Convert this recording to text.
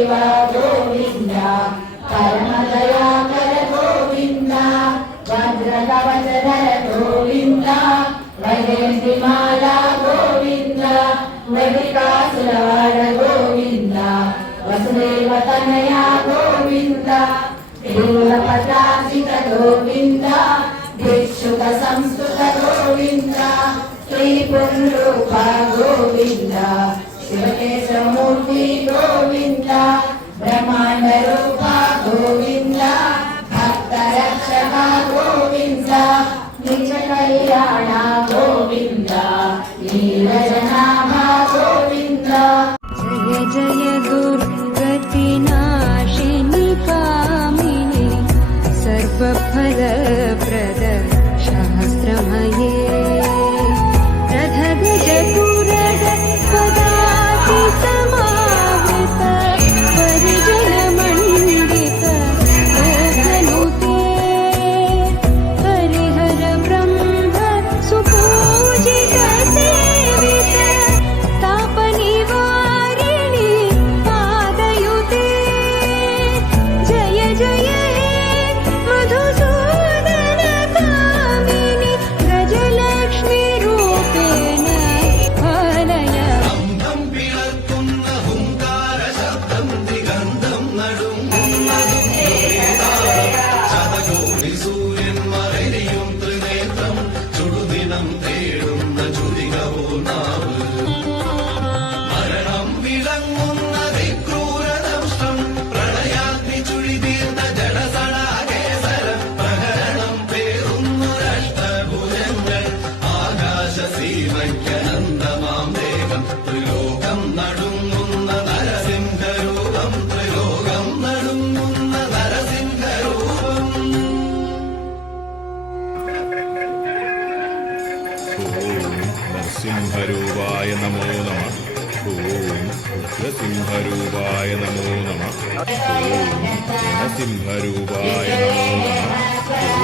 वासुदेव गोविन्द परमदयाकर गोविन्द वज्रकवचधर गोविन्द वैजयन्तिमाला गोविन्द वैदिकासुरवार गोविन्द वसुदेव तनया गोविन्द पटाचित गोविन्द भिक्षुक संस्कृत गोविन्द श्री पुनरूप गोविन्द शिवकेशमूर्ति गोविन्द ब्रह्मांड रूप गोविन्द भक्त रक्षक गोविन्द निज कल्याण गोविन्द नीरजनाभ गोविन्द जय जय दुर्गति नाशिनी कामिनी सर्वफलप्रद शास्त्रमये रथगजपुरग पदाति समावृत परिजनमण्डित लोकनुते हरिहर ब्रह्म सुपूजित सेवित तापनिवारिणि पादयुते जय जय मधुसूदन कामिनि गजलक्ष्मी रूपेण पालय അന്തം പിളർക്കുന്ന ഹുങ്കാര ശബ്ദം ദിഗന്ധം നടുങ്ങുന്നതും ശതകോടി സൂര്യന്മാരെയും ത്രിനേത്രം ചുടുദിനം തേടുന്ന ചുരികവോ നാവ് മരണം വിളങ്ങുന്ന ക്രൂരദംഷ്ടം പ്രളയാഗ്നി ചുഴിതീർന്ന ജഡസടാകേസരം പ്രഹരണം പേറുന്നൊരഷ്ടഭുജങ്ങൾ ആകാശസീമയ്ക്കനന്തമാം ദേഹം ത്രിലോകം നടുങ്ങുന്ന നരസിംഹരൂപം ത്രിലോകം നടുങ്ങുന്ന നരസിംഹരൂപം നരസിംഹരൂപായ നമോ നമ. ഓം ഉഗ്രസിംഹരൂപായ നമോ നമ. ഓം ഗണസിംഹരൂപായ നമോ നമ. ഓം